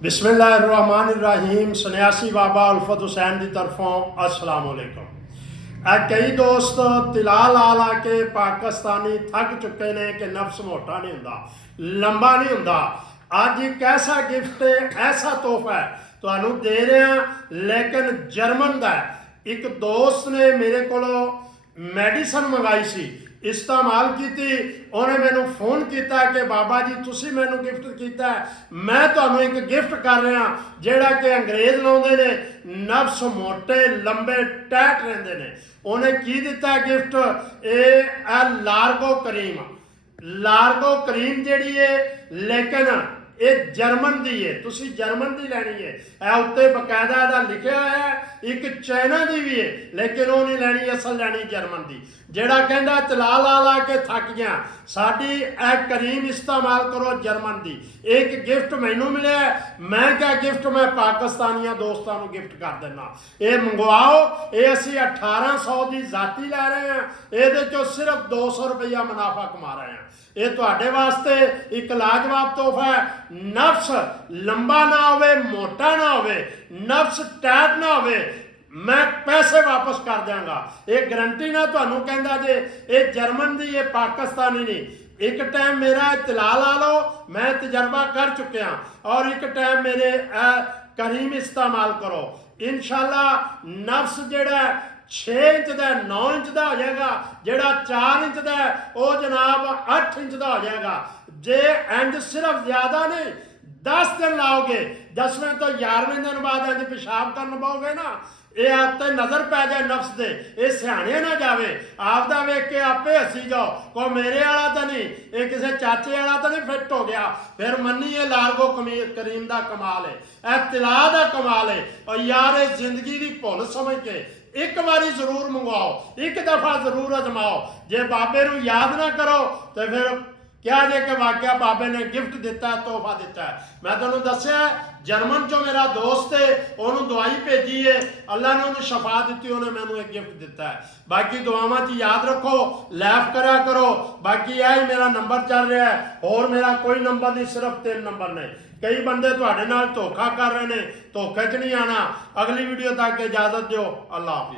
बिस्मिल्लाहिर्रहमानिर्रहीम। सन्यासी बाबा उल्फत हुसैन की तरफों अस्सलाम वालेकुम। कई दोस्त तिला ला ला के पाकिस्तानी थक चुके ने कि नफ्स मोटा नहीं होंदा, लंबा नहीं होंदा। अज एक ऐसा गिफ्ट ऐसा तोहफा है तुहानू दे रहे हैं, लेकिन जर्मन का एक दोस्त ने मेरे को मैडिसन मंगाई सी, इस्तेमाल की थी। उन्हें मैंने फोन किया कि बाबा जी तुसी मैनू गिफ्ट किया, मैं तुहानू एक गिफ्ट कर रहा जिहड़ा कि अंग्रेज लाउंदे ने, नफ्स मोटे लंबे टैट रहिंदे ने। उन्हें की दिता गिफ्ट, ये लार्गो करीम। लार्गो करीम जिहड़ी है, लेकिन ये जर्मन की है, तुसी जर्मन की लैनी है। उत्ते बकायदा इहदा लिखिया होया है, एक चाइना की भी है, लेकिन वो नहीं लैनी, असल लैनी जर्मन की। जिहड़ा कहंदा चला ला ला के थक गया, साडी ए करीम इस्तेमाल करो जर्मन की। एक गिफ्ट मैनू मिले, मैं क्या गिफ्ट मैं पाकिस्तानिया दोस्तों को गिफ्ट कर देना। ये मंगवाओ, ये असी 1800 की जाती लै रहे हैं, ये सिर्फ 200 रुपया मुनाफा कमा रहे हैं। ये तुहाडे वास्ते एक लाजवाब तोहफा है। नफ्स लंबा ना होवे, मोटा ना होवे, नफ्स टैट ना होवे, मैं पैसे वापस कर देंगा। ये गारंटी ना तुहानू कहंदा जे ये जर्मन दी, ये पाकिस्तानी नहीं। एक टाइम मेरा इतला ला लो, मैं तजर्बा कर चुकिया, और एक टाइम मेरे करीम इस्तेमाल करो। इंशाल्लाह नफ्स जिहड़ा 6 इंच का 9 इंच का हो जाएगा, जोड़ा 4 इंच का वो जनाब 8 इंच का हो जाएगा। जे इंज सिर्फ ज्यादा नहीं, 10 दिन लाओगे, 10वें तो 11वें दिन बाद इंज पेशाब करन पाओगे ना, ये आपते नजर पै जाए नफ्स दे, ये सियाणे ना जावे, आपदा वेख के आपे हसी जाओ को मेरे वाला तो नहीं, ये किसी चाचे वाला तो नहीं फिट हो गया। फिर मन्नी लार्गो करीम का कमाल है, यह तिला का कमाल है। और यार ये जिंदगी की भुल समझ के एक बारी जरूर मंगवाओ, एक दफा जरूर अजमाओ। जे बाबे नू याद ना करो तो फिर क्या जे कि वाकया बाबे ने गिफ्ट दिता, तोहफा दिता है। मैं तुहानू दस्सिया जर्मन चो मेरा दोस्त है, उन्होंने दवाई भेजी है, अल्लाह ने उन्हें शफा दी, उन्हें मैनू एक गिफ्ट दिता है। बाकी दुआवां च याद रखो, लैफ करा करो। बाकी यह मेरा नंबर चल रहा है, और मेरा कोई नंबर नहीं, सिर्फ 3 नंबर ने। कई बंदे तुहाडे नाल धोखा कर रहे हैं, धोखे च नहीं आना। अगली वीडियो तक इजाजत दो, अल्लाह हाफिज़।